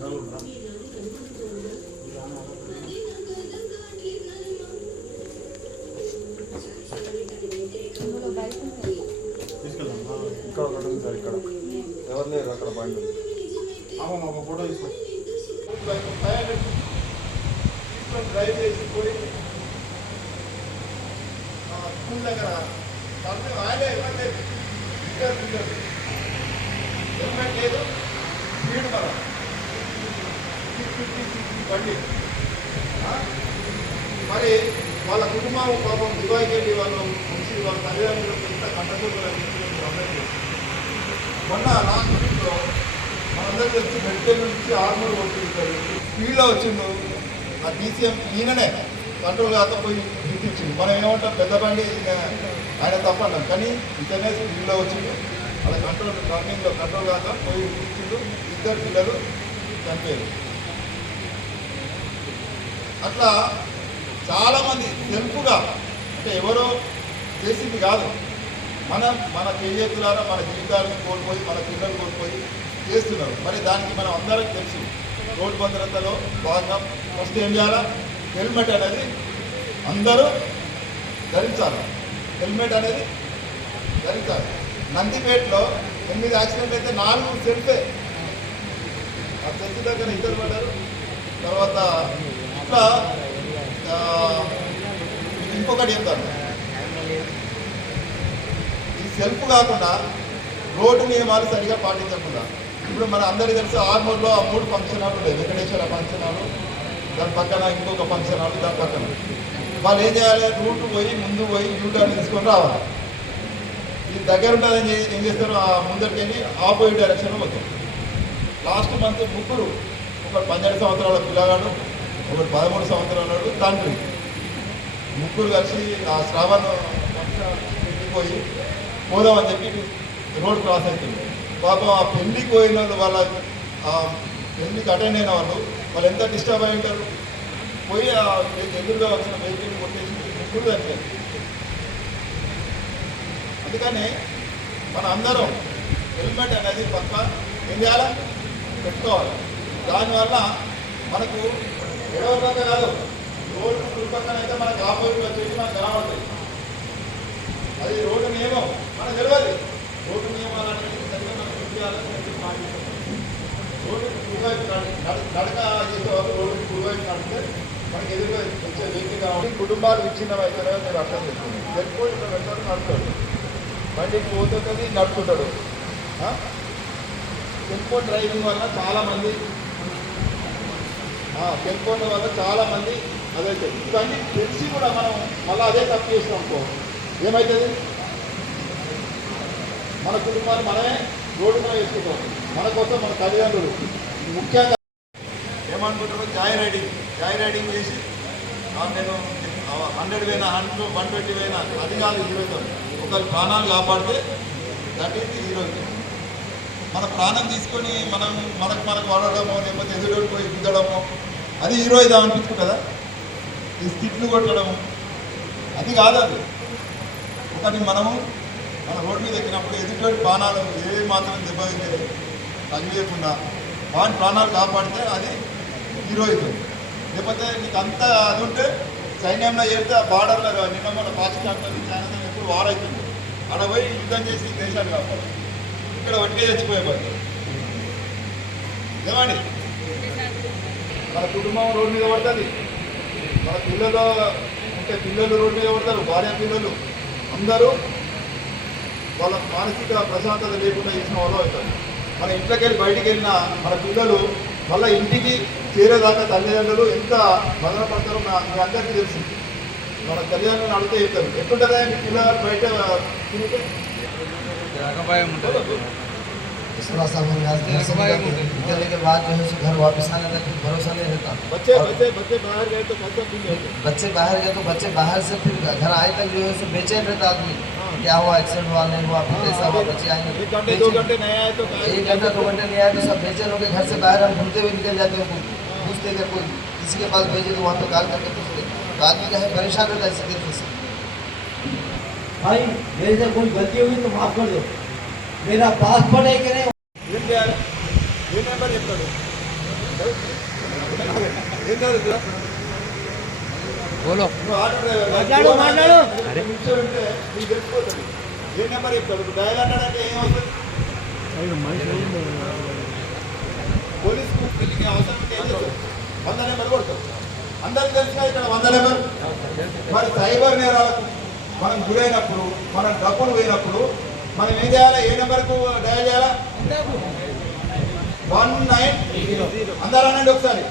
ఇక్కడ ఒకటి ఉంది సార్, ఇక్కడ ఎవరు లేరు అక్కడ బండి. ఒక ఫోటో తీసుకో. డ్రైవ్ చేసి పోయి స్కూల్ దగ్గర ఆయనే హెల్మెట్ లేదు, స్పీడ్ మనం బండి. మరి వాళ్ళ కుటుంబం పాపం దుబాయ్కి వెళ్ళి వాళ్ళు మంచి వాళ్ళ తల్లిదండ్రులు ఎంత కంటెంట్ మొన్న లాస్ట్ వీక్లో మనందరికీ వచ్చి మెడికల్ నుంచి ఆర్మూర్ కొట్టుకుంటారు, స్పీడ్లో వచ్చిండు. ఆ డీసీఎం ఈయననే కంట్రోల్ కాకపోయి ఇచ్చింది. మనం ఏమంటాం పెద్ద బండి ఆయన తప్ప అన్నాం, కానీ ఇతనే స్పీడ్లో వచ్చిండు. అలా రన్నింగ్లో కంట్రోల్ కాక పోయి ఇచ్చిండు, ఇద్దరు పిల్లలు చనిపోయారు. అట్లా చాలామంది సెల్ఫ్గా, అంటే ఎవరో చేసింది కాదు, మన చేతులారా మన జీవితాలను కోల్పోయి మన పిల్లలు కోల్పోయి చేస్తున్నారు. మరి దానికి మనం అందరికీ తెలుసు. రోడ్డు భద్రతలో భాగంగా ఫస్ట్ ఏం చేయాలా? హెల్మెట్ అనేది అందరూ ధరించాలి. హెల్మెట్ అనేది ధరించాలి. నందిపేటలో 8 యాక్సిడెంట్ అయితే 4 సెల్ఫే. ఆ సెల్ఫ్ దగ్గర ఇద్దరు పడ్డారు. తర్వాత ఇట్లా ఇంకొకటి చెప్తాను, ఈ సెల్ఫ్ కాకుండా రోడ్డు నియమాలు సరిగా పాటించకుండా, ఇప్పుడు మన అందరికీ తెలుసు ఆర్మూర్లో 3 ఫంక్షన్ హాల్ ఉన్నాయి. వెంకటేశ్వర ఫంక్షన్ హాల్, దాని పక్కన ఇంకొక ఫంక్షన్ హాల్, దాని పక్కన వాళ్ళు ఏం చేయాలి? రూట్ పోయి ముందు పోయి యూటర్న్ తీసుకొని రావాలి. ఇది దగ్గర ఉంటుందని ఏం చేస్తారు? ఆ ముందరికెళ్ళి ఆపోజిట్ డైరెక్షన్లో పోతాం. లాస్ట్ మంత్ ముగ్గురు, ఒకటి 12 సంవత్సరాల పిల్లగాడు, ఒకటి 13 సంవత్సరాల తండ్రి, ముగ్గురు కలిసి ఆ శ్రావణ పోయి పోదామని చెప్పి రోడ్ క్రాస్ అవుతుంది. పాపం ఆ పెళ్లికి పోయిన వాళ్ళు, వాళ్ళ పెళ్లికి అటెండ్ అయిన వాళ్ళు ఎంత డిస్టర్బ్ అయి ఉంటారు. పోయి ఆ ఎదురుగా వచ్చిన వెహికల్ కొట్టేసి ముగ్గురు చనిపోయారు. అందుకని మన అందరం హెల్మెట్ అనేది పక్క ఏం చేయాలి? పెట్టుకోవాలి. దానివల్ల మనకు ఎడవ పక్క కాదు, రోడ్డు కుడి పక్కన అయితే మనకు ఆపోజిట్ వచ్చేసి మనకు కనబడుతుంది. అది రోడ్డు నియమం మనకు తెలియదు. రోడ్డు నియమాలు అనేది సరిగ్గా మనం చూపించాలని పాటిస్తాం. రోడ్డు కుడివైపు నడక చేసేవాళ్ళు రోడ్డు కుడివైపు నడిస్తే మనకి ఎదురుగా వచ్చే వెహికల్ కావాలి. కుటుంబాలు విచ్ఛిన్నం అవుతారో మీరు అర్థం చేసుకోండి. వెళ్ళిపోయి ఇక్కడ వెళ్తాడు, నడుపుతాడు, బండికి పోతుంది, నడుపుతుంటాడు. సెల్ ఫోన్ డ్రైవింగ్ వల్ల చాలామంది అదే ఇవన్నీ తెలిసి కూడా మనం మళ్ళీ అదే తప్పు చేస్తాం అనుకో, ఏమవుతుంది? మన కుటుంబాన్ని మనమే రోడ్డు మీద వేసుకుంటాం. మన కోసం మన తల్లిదండ్రులు ముఖ్యంగా ఏమనుకుంటారు? జాయ్ రైడింగ్ చేసి నేను 100 పోయినా 120 పోయినా అది కాదు హీరోయిజం. ఒకరి ప్రాణాలు కాపాడితే దట్ ఈజ్ హీరోయిజం. మన ప్రాణం తీసుకొని మనకు వాడడమో లేకపోతే ఎదురు పోయి గుద్దడమో అది హీరోయిజం అనిపించుకుంటుందా? ఈ స్కిట్లు కొట్టడము అది కాదు. అది ఒకటి మనము మన రోడ్డు మీద ఎక్కినప్పుడు ఎదుటి ప్రాణాలు ఏ మాత్రం తగిలేకుండా వాటి ప్రాణాలు కాపాడితే అది హీరోయిజం. లేకపోతే నీకు అంతా అది ఉంటే సైన్యంలో చేస్తే ఆ బార్డర్లో నిన్న మన పాకిస్తాన్ చైనా ఎప్పుడు వార్ అవుతుంది, అక్కడ పోయి యుద్ధం చేసి దేశాలు కాపాడు. ఇక్కడ ఒట్టిగా చచ్చిపోయేవారు ఏమండి? మన కుటుంబం రోడ్డు మీద పడుతుంది, మన పిల్లలు ఉంటే పిల్లలు రోడ్డు మీద పడతారు, భార్య పిల్లలు అందరూ వాళ్ళ మానసిక ప్రశాంతత లేకుండా చేసిన వాళ్ళు అవుతారు. మన ఇంట్లోకి వెళ్ళి బయటికి వెళ్ళిన మన పిల్లలు మళ్ళీ ఇంటికి చేరేదాకా తల్లిదండ్రులు ఎంత మదన పడతారో మీ అందరికీ తెలుసు. మన తల్లిదండ్రులను అడిగితే చెప్తారు. ఎట్లుంటుందా మీ పిల్లలు బయట తిరిగితే थोड़ा सा निकलने के बाद जो है सो घर वापस आने का भरोसा नहीं रहता। बच्चे बाहर गए तो कैसा फील होता है? बच्चे बाहर से फिर घर आए तक जो है सो बेचैन रहता आदमी, क्या हुआ, एक्सीडेंट हुआ नहीं हुआ, फिर कैसा हुआ, बच्चे आएंगे 1 घंटे 2 घंटे नहीं आए तो 1 घंटा 2 घंटे नहीं आए तो सब बेचैन होकर घर से बाहर हम घूमते हुए निकल जाते हैं। पूछते अगर कोई किसी के पास भेजे तो वहाँ पे कॉल करके पूछते, तो आदमी क्या है परेशान रहता है इसी तरीके से। भाई मेरे से कोई गलती हुई तो माफ़ कर दो, मेरा पासपोर्ट है कि नहीं ఏం చేయాలి? ఏ నెంబర్ చెప్తాడు? నువ్వు ఆటో డ్రైవర్ నిమిషం ఉంటే నీకు తెలిసిపోతుంది. ఏ నెంబర్ చెప్తాడు? ఇప్పుడు డయల్ అంటాడంటే ఏం అవుతుంది? పోలీస్ పెళ్లికి అవసరం ఉంటే ఏం చేస్తావు? 100 నెంబర్ కొడతావు. అందరికి తెలిసిన ఇక్కడ 100 నెంబర్. మరి సైబర్ నేరాలకు మనం గురైనప్పుడు, మనం డబ్బులు పోయినప్పుడు మనం ఏం చేయాలి? ఏ నెంబర్కు డయల్ చేయాలా? 1930. అందరూ అనండి ఒకసారి.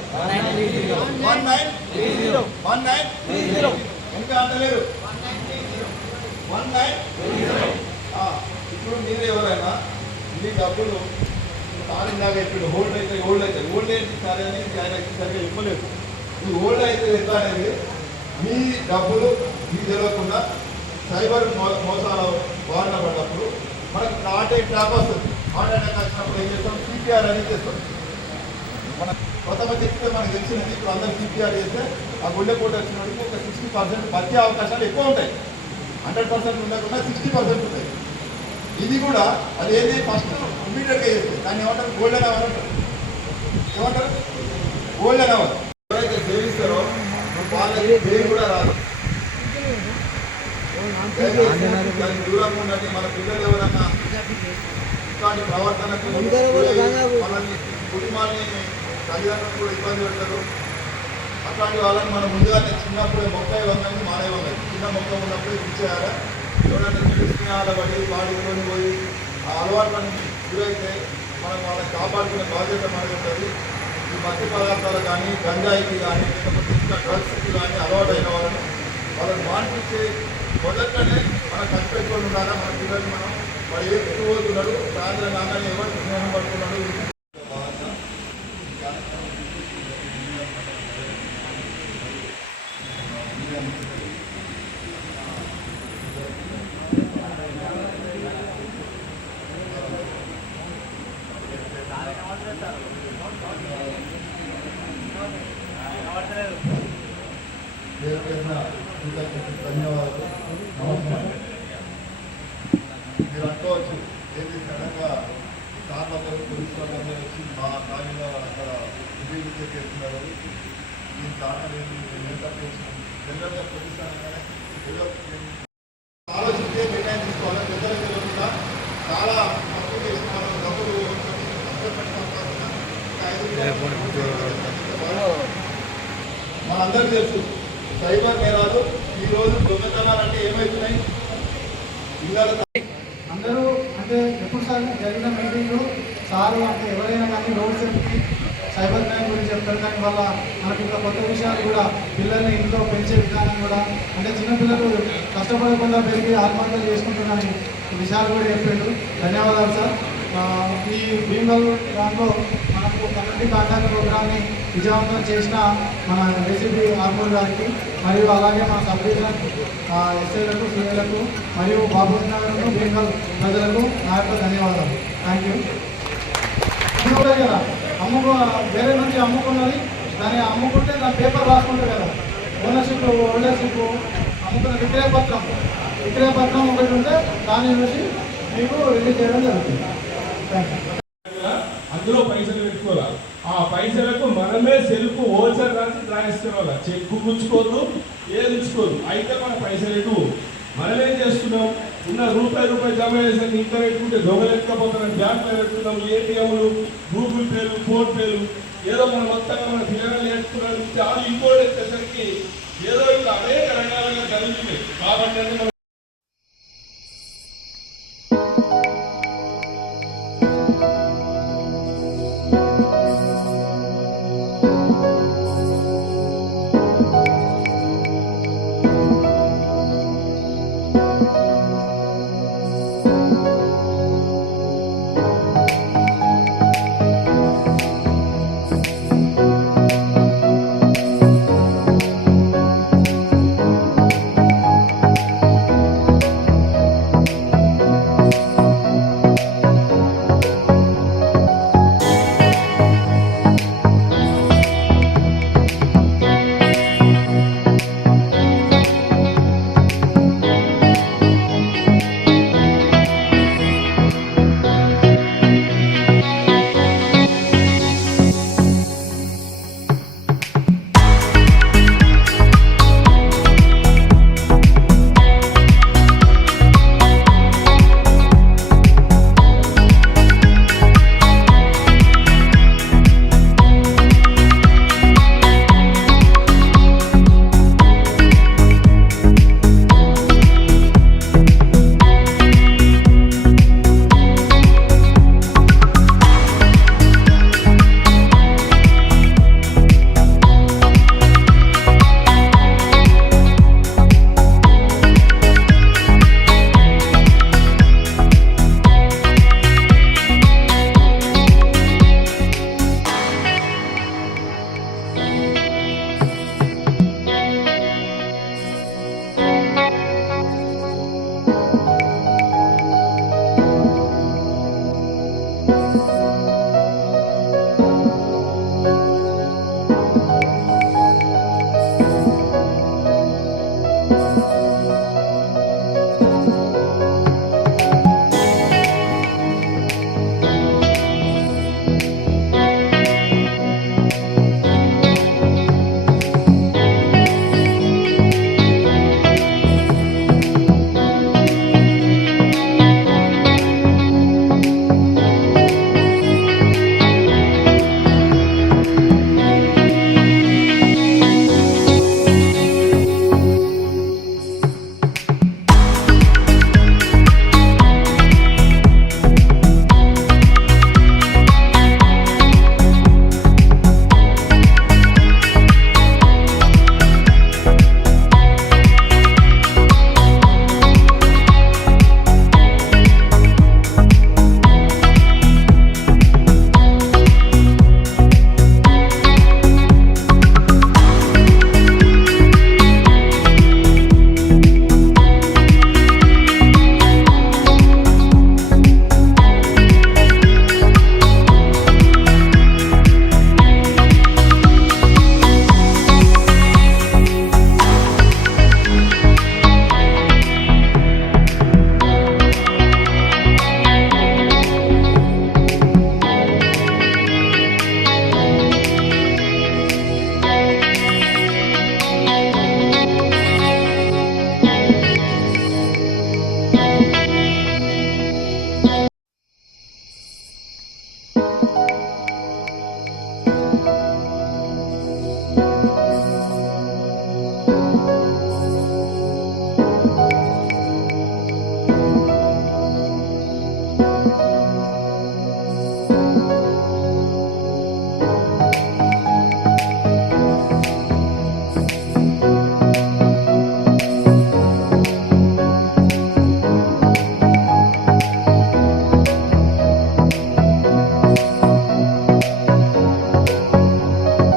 1930. ఇంకా అందలేరు. 1930. ఇప్పుడు మీరు ఎవరైనా మీ డబ్బులు తారిందాక ఇప్పుడు హోల్డ్ అయితే ఓల్డ్ అయితే సరే అనేది ఆయన సరిగా ఇవ్వలేదు. ఈ ఓల్డ్ అయితే ఎంత అనేది మీ డబ్బులు మీకు తెలియకుండా సైబర్ మోసాల బారిన పడ్డప్పుడు మనకు హార్ట్ అటాక్ వస్తుంది. హార్ట్ అటాక్ వచ్చినప్పుడు ఏం చేస్తాం? సిపిఆర్ అనేది చేస్తాం. మన కొంతమంది చెప్తే మనకు తెలిసినది. ఇప్పుడు అందరూ సిపిఆర్ చేస్తే ఆ గుండెపోటు వచ్చినప్పుడు ఒక 60% బతికే అవకాశాలు ఎక్కువ ఉంటాయి. 100% ఉండకుండా 60% ఉంటాయి. ఇది కూడా అది ఏది ఫస్ట్ ఇమీడియట్గా చేస్తుంది. దాన్ని ఏమంటారు? గోల్డెన్ అవర్ అంటారు. ఏమంటారు? Golden hour. ఎవరైతే సేవిస్తారో వాళ్ళకి పేరు కూడా రాదు. దానికి దూరంగా ఉండండి. మన పిల్లలు ఎవరన్నా ఇట్లాంటి ప్రవర్తనకు మనల్ని కుటుంబాన్ని తల్లిదండ్రులు కూడా ఇబ్బంది పెడతారు. అట్లాంటి వాళ్ళని మనం ముందుగానే చిన్నప్పుడే మొక్క ఇవ్వండి, మానే ఇవ్వండి. చిన్న మొక్క ఉన్నప్పుడే ఇచ్చేయాలి. ఎవరైనా స్నేహాల పడి వాడుకొని పోయి ఆ అలవాట్లను గురైతే మనం వాళ్ళని కాపాడుకునే బాధ్యత మనకి ఉంటుంది. ఈ మత్తు పదార్థాలు కానీ, గంజాయికి కానీ, లేకపోతే ఇంకా డ్రగ్స్కి కానీ అలవాటు అయిన వాళ్ళని మాన్పించే మొదట్లోనే మనం కనిపెట్టుకొని ఉండాలా. మన పిల్లలు మనం వాడు ఏ పోతున్నాడు, సాయంత్రం కాగానే ఎవరు స్నేహం పడుతున్నాడు. ధన్యవాదాలు. నమస్కారం. మీరు అనుకోవచ్చు ఏంటి సడన్గా కార్లందరూ పోలీసు వాళ్ళందరూ వచ్చి మా ఖాళీలో అక్కడ ఉపయోగించే చేస్తున్నారు. దీని కారణం ఏంటి? ఎంత చేసినాం జనరల్గా పోలీసు అనగానే ఏదో ఆలోచించే నిర్ణయం తీసుకోవాలి. పెద్దలకు తెలియకుండా చాలా తక్కువ చేసిన వాళ్ళు డబ్బులు మనందరికీ తెలుసు. సైబర్ నేరాలు ఈరోజు దొంగతనాలు అంటే ఏమవుతున్నాయి? అందరూ అంటే ఎప్పుడు సార్ జరిగిన మీటింగ్లో సారు అంటే ఎవరైనా కానీ రోడ్ సేఫ్టీ సైబర్ క్రైమ్ గురించి చెప్తారు. కానీ వల్ల మనకి ఇంకా కొత్త విషయాలు కూడా పిల్లల్ని ఇంట్లో పెంచే విధానం కూడా అంటే చిన్నపిల్లలు కష్టపడకుండా పెరిగి ఆత్మహత్యలు చేసుకుంటున్నారని విషయాలు కూడా చెప్పాడు. ధన్యవాదాలు సార్. ఈ భీమల్ దాంట్లో మనకు కమ్యూనిటీ కాంటాక్ట్ ప్రోగ్రామ్ని విజయవంతం చేసిన మన ఏసీపీ ఆర్మూర్ గారికి మరియు అలాగే మన సబ్ డివిజన్ ఎస్ఐలకు, సీఐలకు మరియు బాబు నగర్కు భీమల్ ప్రజలకు నా యొక్క ధన్యవాదాలు. Thank you. కూడా కదా వేరే నుంచి అమ్ముకున్నది దాన్ని అమ్ముకుంటే దాని పేపర్ రాసుకుంటారు కదా, ఓనర్షిప్ అమ్ముకున్న విక్రయపత్రం ఒకటి ఉంటే దాన్ని చూసి మీకు రిలీజ్ చేయడం జరుగుతుంది. అందులో పైసలు పెట్టుకోవాలి. ఆ పైసలకు మనమే సెల్ఫ్ హోల్సేల్ రాసి డ్రాయిస్తున్నాం. చెక్కు పుచ్చుకోరు, ఏది ఉంచుకోరు. అయితే మన పైసలు ఎటు మనమేం చేస్తున్నాం? ఉన్న రూపాయి జమ చేసాక ఇంకా పెట్టుకుంటే దొంగలు ఎక్కకపోతున్నాం. బ్యాంకులో పెట్టుకున్నాం. ఏటీఎంలు, గూగుల్ పేలు, ఫోన్ పేలు ఏదో మన మొత్తంగా మన పిల్లలు నేర్చుకున్నాం. అది ఇంకోటి వచ్చేసరికి ఏదో ఇంకా అనేక రంగాలుగా జరుగుతున్నాయి. కాబట్టి